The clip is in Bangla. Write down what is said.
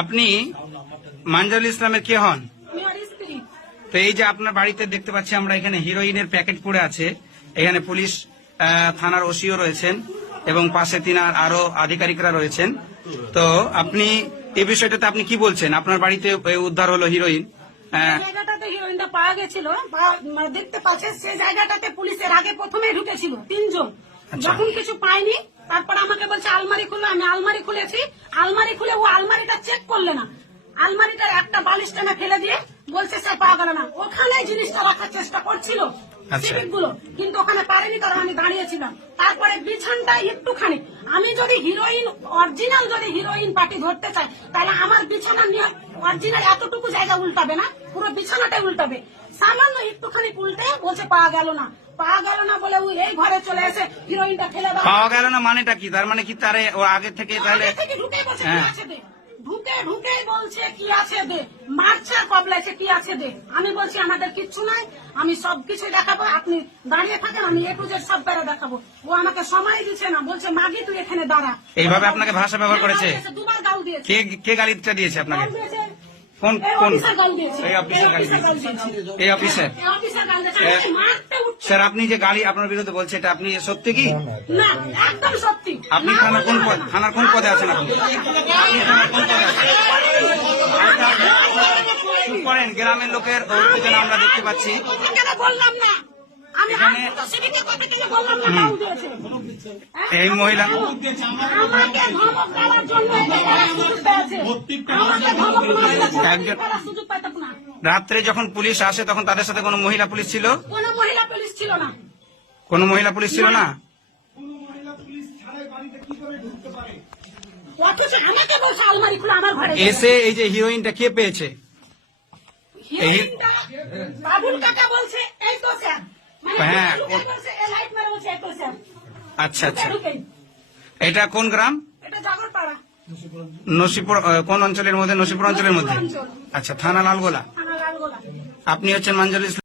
আপনি মানজারুল ইসলামের কে হন? তো এই যে আপনার বাড়িতে দেখতে পাচ্ছি আমরা এখানে হিরোইনের প্যাকেট পড়ে আছে। এখানে পুলিশ থানার ওসিও রয়েছেন এবং পাশে তিনার আরও আধিকারিকরা রয়েছেন। তো আপনি এই বিষয়টাতে আপনি কি বলছেন? আপনার বাড়িতে উদ্ধার হলো হিরোইন। জায়গাটাতে হিরোইনটা পাওয়া গেছিল মানে দেখতে পাচ্ছে সে জায়গাটাতে পুলিশের আগে প্রথমে ঢুকেছিল তিনজন। আচ্ছা। যখন কিছু বলছে আলমারি খুলে আমি আলমারি খুলেছি। আলমারি খুলে ও আলমারিটা চেক করলে না। আলমারিটার একটা বালিশ টেনে ফেলে দিয়ে বলছে সে পাওয়া গেল না। ওখানে জিনিসটা রাখার চেষ্টা করছিল আচ্ছা। গুলো কিন্তু ওখানে পারেনি কারণ আমি দাঁড়িয়েছিলাম। তারপরে বিছানটা একটুখানি। আমি যদি হিরোইন অরিজিনাল যদি হিরোইন পার্টি ধরতে চাই তাহলে আমার বিছানা নিয়ে অরিজিনাল এতটুকু জায়গা উল্টাবে না পুরো বিছানাটাই উল্টাবে। সামান্য একটুখানি উল্টে বলছে পাওয়া গেল না। পাওয়া গেল না বলে এই ঘরে চলে এসে হিরোইনটা ফেলে পাওয়া গেল না মানেটা কি? তার মানে কি তারে ও আগে থেকে তাহলে ঢুকে হ্যাঁ। আছে ঢুকে ঢুকে বলছে কি আছে দে। মারছে কবলাইছে কি আছে দে। আমি বলছি আমাদের কিচ্ছু নাই। আমি সব কিছু দেখাবো। আপনি দাঁড়িয়ে থাকেন আমি এ টু জেড সব বেড়া দেখাবো। ও আমাকে সময় দিচ্ছে না। বলছে মাগি তুই এখানে দাঁড়া। এইভাবে আপনাকে ভাষা ব্যবহার করেছে? দুবার গাল দিয়েছে। কে কে গালিটা দিয়েছে আপনাকে? কোন কোন? অফিসার গাল দিয়েছে। এই অফিসার এই অফিসার গাল দিয়েছে। এই অফিসার। এই অফিসার গাল দিয়েছে। মারতে। স্যার আপনি যে গালি আপনার বিরুদ্ধে বলছে এটা আপনি সত্যি কি? না একদম সত্যি। আপনি থানার কোন পদ থানার কোন পদে আছেন আপনি? করেন গ্রামের লোকের উত্তেজনা আমরা দেখতে পাচ্ছি। বললাম না? দিয়েছে। এই মহিলা একজন- রাত্রে যখন পুলিশ আসে তখন তাদের সাথে কোনো মহিলা পুলিশ ছিল? কোন মহিলা পুলিশ ছিল না। কোনো মহিলা পুলিশ ছিল না? অথচ আমাকে বলছে আলমারি খুলে আমার ঘরে এসে এই যে হিরোইনটা কে পেয়েছে? হিরোইনটা বাবুল কাকা বলছে এই তো স্যার। মানে হ্যাঁ, আচ্ছা আচ্ছা। এটা কোন গ্রাম? এটা নসিপুর কোন অঞ্চলের মধ্যে? নসিপুর অঞ্চলের মধ্যে। আচ্ছা থানা লালগোলা। আপনি হচ্ছেন মানজুল ইসলাম